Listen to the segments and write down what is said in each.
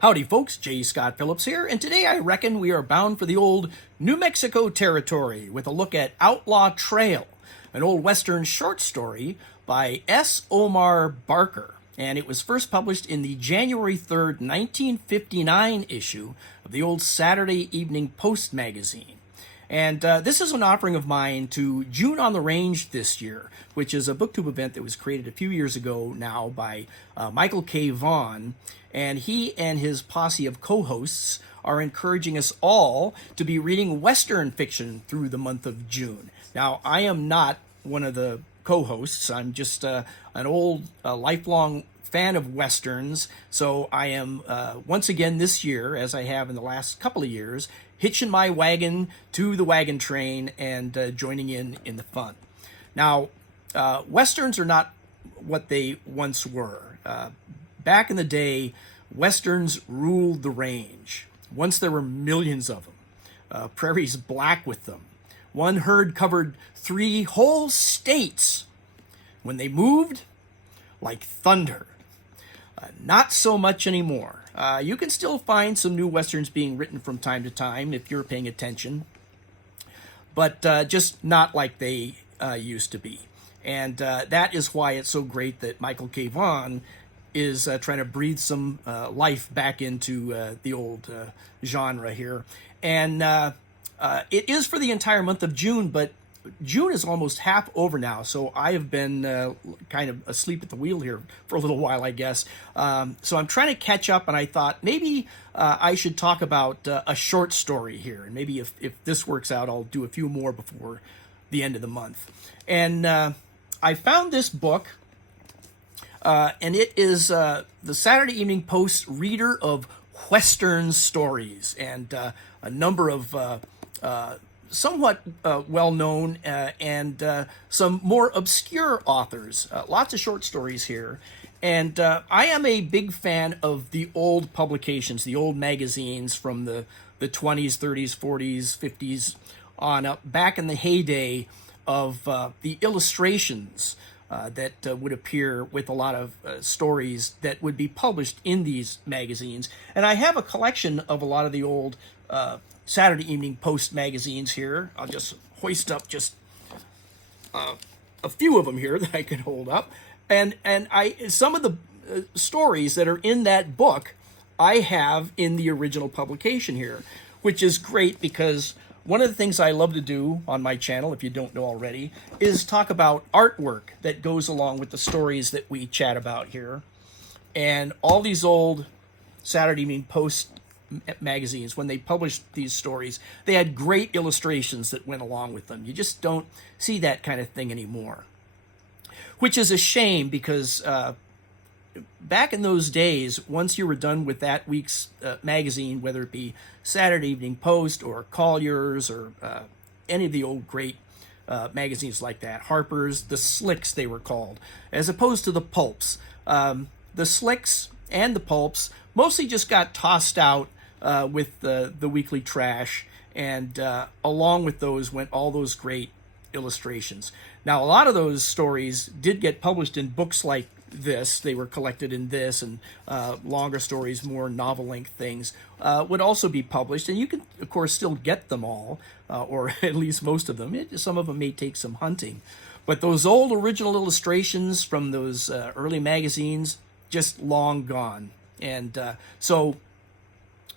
Howdy folks, J. Scott Phillips here, and today I reckon we are bound for the old New Mexico territory with a look at Outlaw Trail, an old Western short story by S. Omar Barker. And it was first published in the January 3rd, 1959 issue of the old Saturday Evening Post magazine. And this is an offering of mine to June on the Range this year, which is a BookTube event that was created a few years ago now by Michael K. Vaughan. And he and his posse of co-hosts are encouraging us all to be reading Western fiction through the month of June. Now, I am not one of the co-hosts. I'm just an old, lifelong fan of Westerns. So I am, once again this year, as I have in the last couple of years, hitching my wagon to the wagon train and joining in the fun. Now, Westerns are not what they once were. Back in the day, Westerns ruled the range. Once there were millions of them, prairies black with them. One herd covered 3 whole states. When they moved, like thunder. Not so much anymore. You can still find some new Westerns being written from time to time if you're paying attention, but just not like they used to be. And that is why it's so great that Michael K. Vaughan is trying to breathe some life back into the old genre here. And it is for the entire month of June, but June is almost half over now, so I have been kind of asleep at the wheel here for a little while, I guess. So I'm trying to catch up, and I thought maybe I should talk about a short story here. And maybe if this works out, I'll do a few more before the end of the month. And I found this book, and it is the Saturday Evening Post Reader of Western Stories, and a number of somewhat well-known and some more obscure authors. Lots of short stories here. And I am a big fan of the old publications, the old magazines from the 20s, 30s, 40s, 50s on up, back in the heyday of the illustrations that would appear with a lot of stories that would be published in these magazines. And I have a collection of a lot of the old Saturday Evening Post magazines here. I'll just hoist up just a few of them here that I can hold up. And some of the stories that are in that book I have in the original publication here, which is great because one of the things I love to do on my channel, if you don't know already, is talk about artwork that goes along with the stories that we chat about here. And all these old Saturday Evening Post magazines, when they published these stories, they had great illustrations that went along with them. You just don't see that kind of thing anymore, which is a shame because back in those days, once you were done with that week's magazine, whether it be Saturday Evening Post or Collier's or any of the old great magazines like that, Harper's, the Slicks they were called, as opposed to the pulps. The Slicks and the pulps mostly just got tossed out with the weekly trash, and along with those went all those great illustrations. Now, a lot of those stories did get published in books like this. They were collected in this, and longer stories, more novel-length things would also be published, and you can, of course, still get them all, or at least most of them. Some of them may take some hunting. But those old original illustrations from those early magazines, just long gone. And so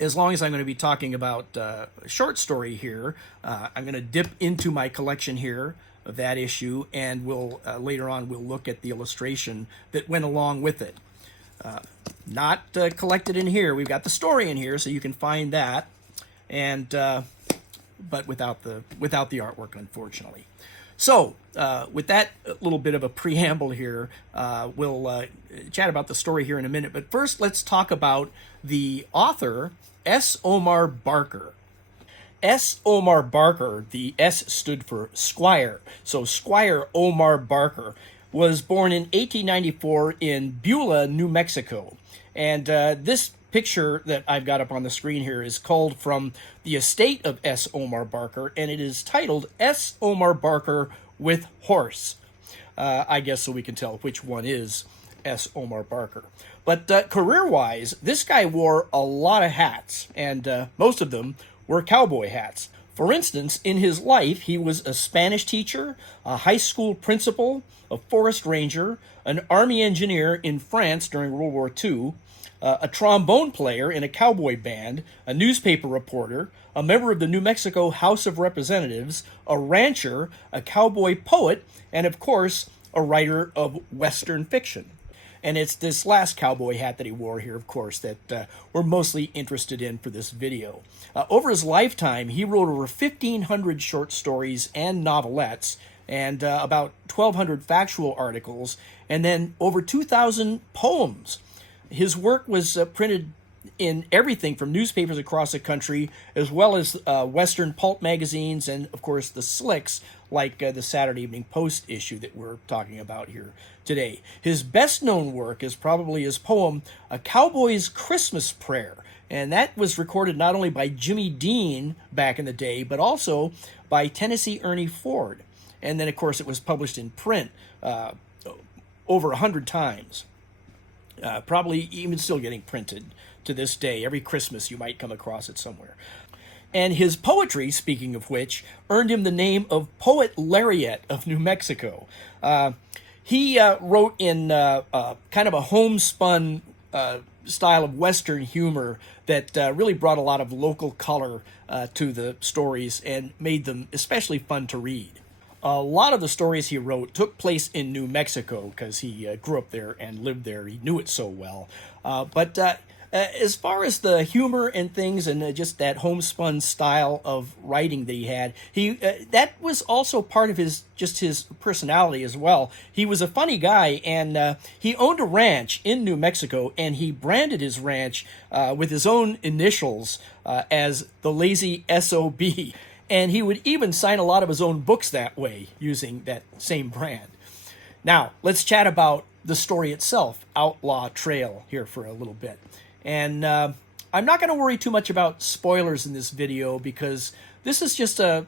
as long as I'm going to be talking about a short story here, I'm going to dip into my collection here of that issue, and we'll later on we'll look at the illustration that went along with it. Not collected in here. We've got the story in here, so you can find that, and but without the artwork, unfortunately. So, with that little bit of a preamble here, we'll chat about the story here in a minute. But first, let's talk about the author, S. Omar Barker. S. Omar Barker, the S stood for Squire. So Squire Omar Barker was born in 1894 in Beulah, New Mexico. And this picture that I've got up on the screen here is culled from the estate of S. Omar Barker, and it is titled S. Omar Barker with Horse. I guess so we can tell which one is S. Omar Barker. But career-wise, this guy wore a lot of hats, and most of them were cowboy hats. For instance, in his life, he was a Spanish teacher, a high school principal, a forest ranger, an army engineer in France during World War II, a trombone player in a cowboy band, a newspaper reporter, a member of the New Mexico House of Representatives, a rancher, a cowboy poet, and of course, a writer of Western fiction. And it's this last cowboy hat that he wore here, of course, that we're mostly interested in for this video. Over his lifetime, he wrote over 1,500 short stories and novelettes, and about 1,200 factual articles, and then over 2,000 poems. His work was printed in everything from newspapers across the country, as well as Western pulp magazines, and of course the slicks, like the Saturday Evening Post issue that we're talking about here today. His best-known work is probably his poem, A Cowboy's Christmas Prayer, and that was recorded not only by Jimmy Dean back in the day, but also by Tennessee Ernie Ford. And then, of course, it was published in print over 100 times. Probably even still getting printed to this day. Every Christmas you might come across it somewhere. And his poetry, speaking of which, earned him the name of Poet Lariat of New Mexico. He wrote in kind of a homespun style of Western humor that really brought a lot of local color to the stories and made them especially fun to read. A lot of the stories he wrote took place in New Mexico because he grew up there and lived there. He knew it so well. But as far as the humor and things and just that homespun style of writing that he had, that was also part of his personality as well. He was a funny guy, and he owned a ranch in New Mexico, and he branded his ranch with his own initials as the Lazy SOB. And he would even sign a lot of his own books that way, using that same brand. Now, let's chat about the story itself, Outlaw Trail, here for a little bit. And I'm not going to worry too much about spoilers in this video, because this is just a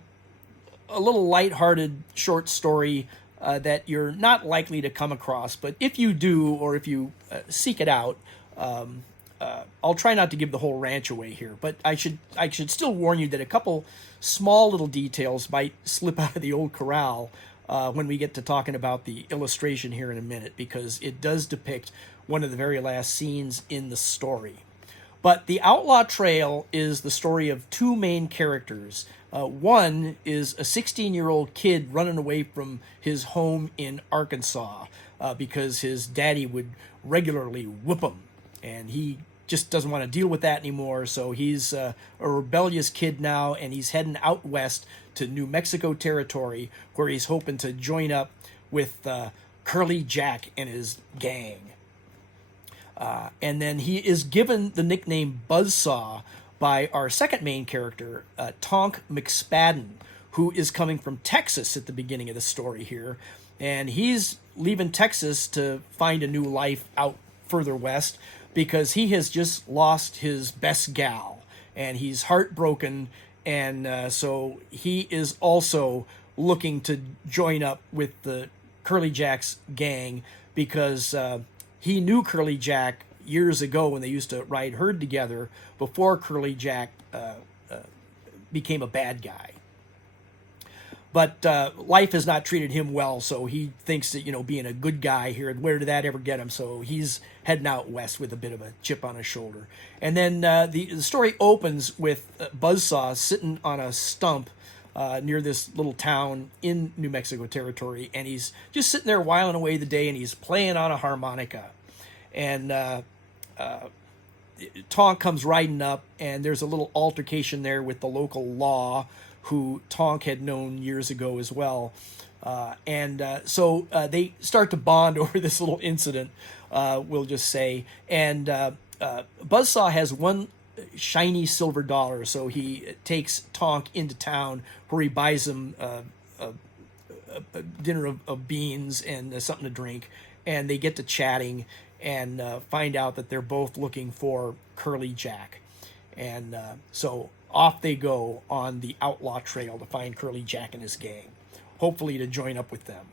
little lighthearted short story that you're not likely to come across. But if you do, or if you seek it out, I'll try not to give the whole ranch away here, but I should still warn you that a couple small little details might slip out of the old corral when we get to talking about the illustration here in a minute, because it does depict one of the very last scenes in the story. But the Outlaw Trail is the story of two main characters. One is a 16-year-old kid running away from his home in Arkansas because his daddy would regularly whoop him. And he just doesn't want to deal with that anymore, so he's a rebellious kid now, and he's heading out west to New Mexico territory, where he's hoping to join up with Curly Jack and his gang. And then he is given the nickname Buzzsaw by our second main character, Tonk McSpadden, who is coming from Texas at the beginning of the story here. And he's leaving Texas to find a new life out further west, because he has just lost his best gal, and he's heartbroken, and so he is also looking to join up with the Curly Jack's gang, because he knew Curly Jack years ago when they used to ride herd together, before Curly Jack became a bad guy. But life has not treated him well, so he thinks that, being a good guy here, where did that ever get him? So he's heading out west with a bit of a chip on his shoulder. And then the story opens with Buzzsaw sitting on a stump near this little town in New Mexico territory, and he's just sitting there whiling away the day, and he's playing on a harmonica. And Tonk comes riding up, and there's a little altercation there with the local law, who Tonk had known years ago as well. So they start to bond over this little incident, we'll just say. And Buzzsaw has one shiny silver dollar, so he takes Tonk into town, where he buys him a dinner of beans and something to drink. And they get to chatting and find out that they're both looking for Curly Jack. And so off they go on the Outlaw Trail to find Curly Jack and his gang, hopefully to join up with them.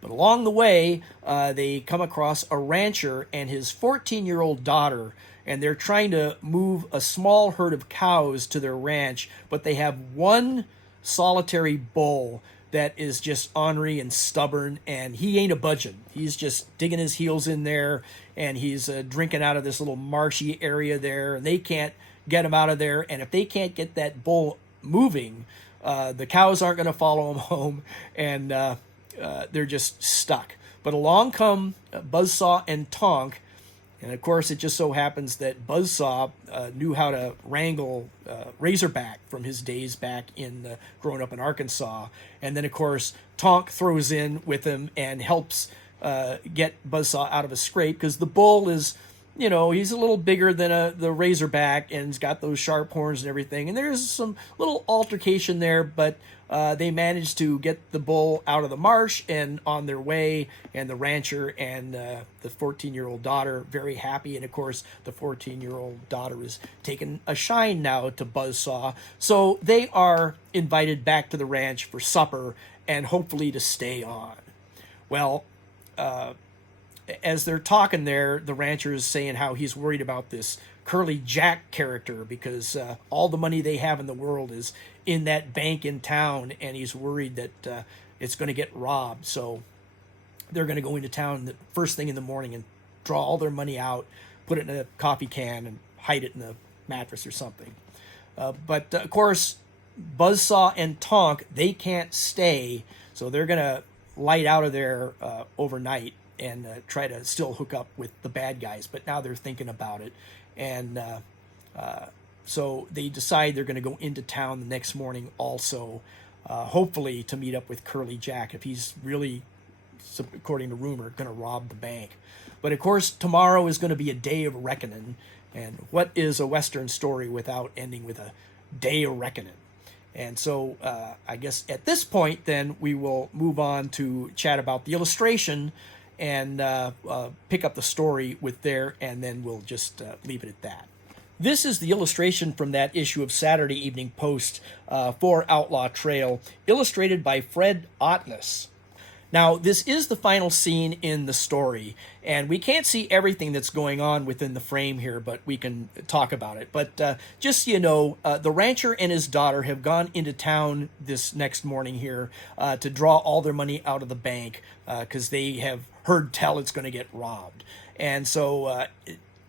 But along the way, they come across a rancher and his 14-year-old daughter, and they're trying to move a small herd of cows to their ranch, but they have one solitary bull that is just ornery and stubborn, and he ain't a budging. He's just digging his heels in there, and he's drinking out of this little marshy area there, and they can't get him out of there. And if they can't get that bull moving, the cows aren't going to follow him home, and they're just stuck. But along come Buzzsaw and Tonk, and of course it just so happens that Buzzsaw knew how to wrangle Razorback from his days back in growing up in Arkansas. And then of course Tonk throws in with him and helps get Buzzsaw out of a scrape, because the bull is, you know, he's a little bigger than the Razorback, and he's got those sharp horns and everything. And there's some little altercation there, but they managed to get the bull out of the marsh and on their way, and the rancher and the 14-year-old daughter very happy. And of course the 14-year-old daughter is taking a shine now to Buzzsaw, so they are invited back to the ranch for supper and hopefully to stay on. Well, as they're talking there, the rancher is saying how he's worried about this Curly Jack character, because all the money they have in the world is in that bank in town, and he's worried that it's going to get robbed. So they're going to go into town the first thing in the morning and draw all their money out, put it in a coffee can, and hide it in the mattress or something. But of course, Buzzsaw and Tonk, they can't stay, so they're going to light out of there overnight and try to still hook up with the bad guys. But now they're thinking about it, and so they decide they're going to go into town the next morning also, hopefully to meet up with Curly Jack if he's really, according to rumor, going to rob the bank. But of course, tomorrow is going to be a day of reckoning, and what is a Western story without ending with a day of reckoning? And so I guess at this point, then, we will move on to chat about the illustration and pick up the story with there, and then we'll just leave it at that. This is the illustration from that issue of Saturday Evening Post for Outlaw Trail, illustrated by Fred Otnes. Now, this is the final scene in the story, and we can't see everything that's going on within the frame here, but we can talk about it. But just so you know, the rancher and his daughter have gone into town this next morning here to draw all their money out of the bank, because they have heard tell it's going to get robbed. And so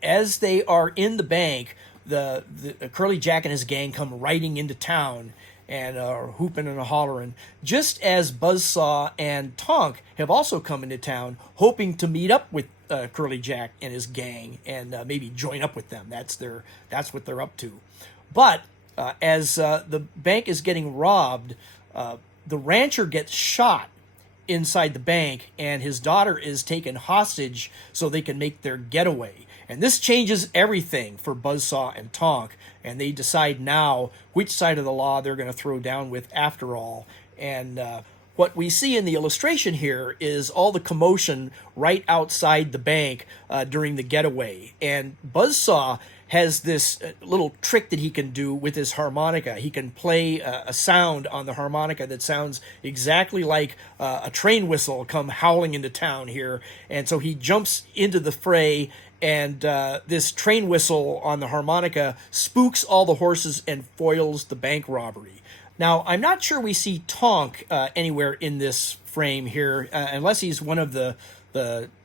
as they are in the bank, the Curly Jack and his gang come riding into town and are hooping and hollering, just as Buzzsaw and Tonk have also come into town, hoping to meet up with Curly Jack and his gang and maybe join up with them. That's what they're up to. But as the bank is getting robbed, the rancher gets shot inside the bank, and his daughter is taken hostage so they can make their getaway. And this changes everything for Buzzsaw and Tonk, and they decide now which side of the law they're going to throw down with after all. And what we see in the illustration here is all the commotion right outside the bank during the getaway. And Buzzsaw has this little trick that he can do with his harmonica. He can play a sound on the harmonica that sounds exactly like a train whistle come howling into town here. And so he jumps into the fray, and this train whistle on the harmonica spooks all the horses and foils the bank robbery. Now, I'm not sure we see Tonk anywhere in this frame here, unless he's one of the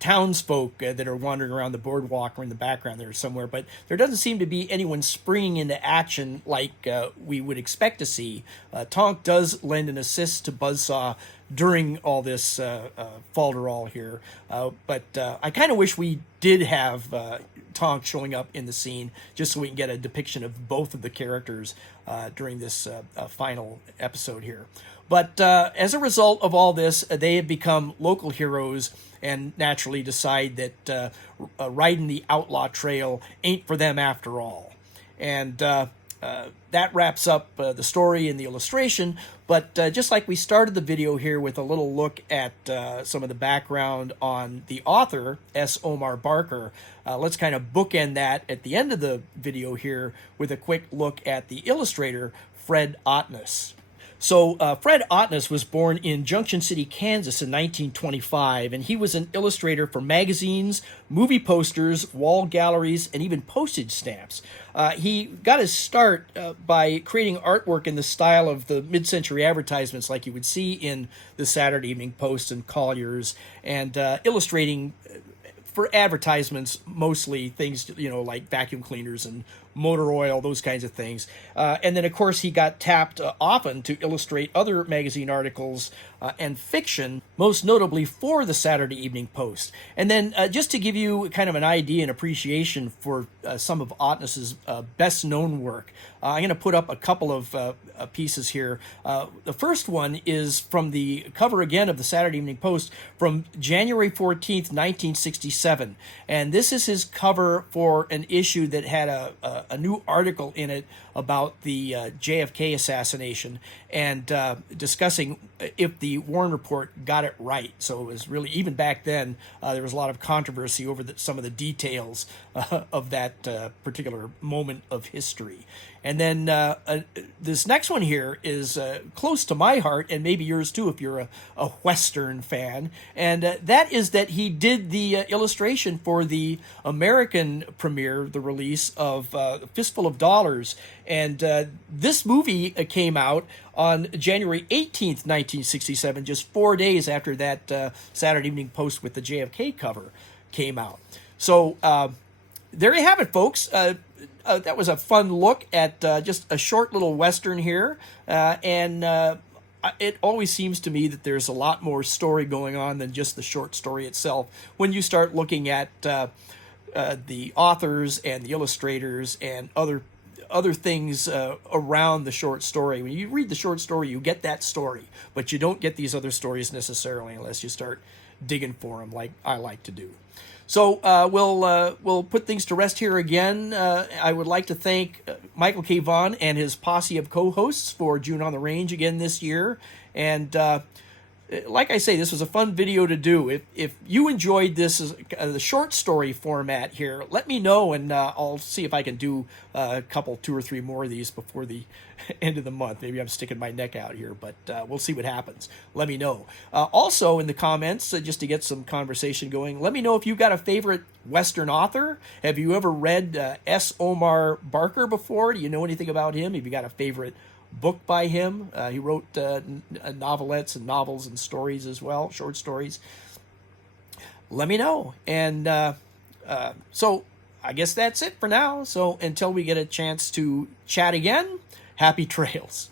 townsfolk that are wandering around the boardwalk or in the background there somewhere. But there doesn't seem to be anyone springing into action like we would expect to see. Tonk does lend an assist to Buzzsaw during all this falderall here. But I kind of wish we did have Tonk showing up in the scene, just so we can get a depiction of both of the characters during this final episode here. But as a result of all this, they have become local heroes and naturally decide that riding the Outlaw Trail ain't for them after all. And that wraps up the story and the illustration. But just like we started the video here with a little look at some of the background on the author, S. Omar Barker, let's kind of bookend that at the end of the video here with a quick look at the illustrator, Fred Otnes. So Fred Otnes was born in Junction City, Kansas in 1925, and he was an illustrator for magazines, movie posters, wall galleries, and even postage stamps. He got his start by creating artwork in the style of the mid-century advertisements like you would see in the Saturday Evening Post and Collier's, and illustrating for advertisements, mostly things, like vacuum cleaners and motor oil, those kinds of things. And then, of course, he got tapped often to illustrate other magazine articles and fiction, most notably for the Saturday Evening Post. And then just to give you kind of an idea and appreciation for some of Otnes's best-known work, I'm going to put up a couple of pieces here. The first one is from the cover again of the Saturday Evening Post from January 14th, 1967. And this is his cover for an issue that had a new article in it about the JFK assassination and discussing if the Warren Report got it right. So it was really, even back then, there was a lot of controversy over some of the details of that particular moment of history. And then this next one here is close to my heart, and maybe yours too if you're a Western fan. And that is that he did the illustration for the American premiere, the release of Fistful of Dollars. And this movie came out on January 18th, 1967, just 4 days after that Saturday Evening Post with the JFK cover came out. So there you have it, folks. That was a fun look at just a short little Western here. And it always seems to me that there's a lot more story going on than just the short story itself when you start looking at the authors and the illustrators and other things around the short story. When you read the short story, you get that story, but you don't get these other stories necessarily unless you start digging for them like I like to do. So we'll put things to rest here again. I would like to thank Michael K. Vaughn and his posse of co-hosts for June on the Range again this year. And like I say, this was a fun video to do. If you enjoyed this as the short story format here, let me know, and I'll see if I can do a couple, 2 or 3 more of these before the end of the month. Maybe I'm sticking my neck out here, but we'll see what happens. Let me know. Also in the comments, just to get some conversation going, let me know if you've got a favorite Western author. Have you ever read S. Omar Barker before? Do you know anything about him? Have you got a favorite book by him? He wrote novelettes and novels and stories as well, short stories. Let me know. And so I guess that's it for now. So until we get a chance to chat again, happy trails.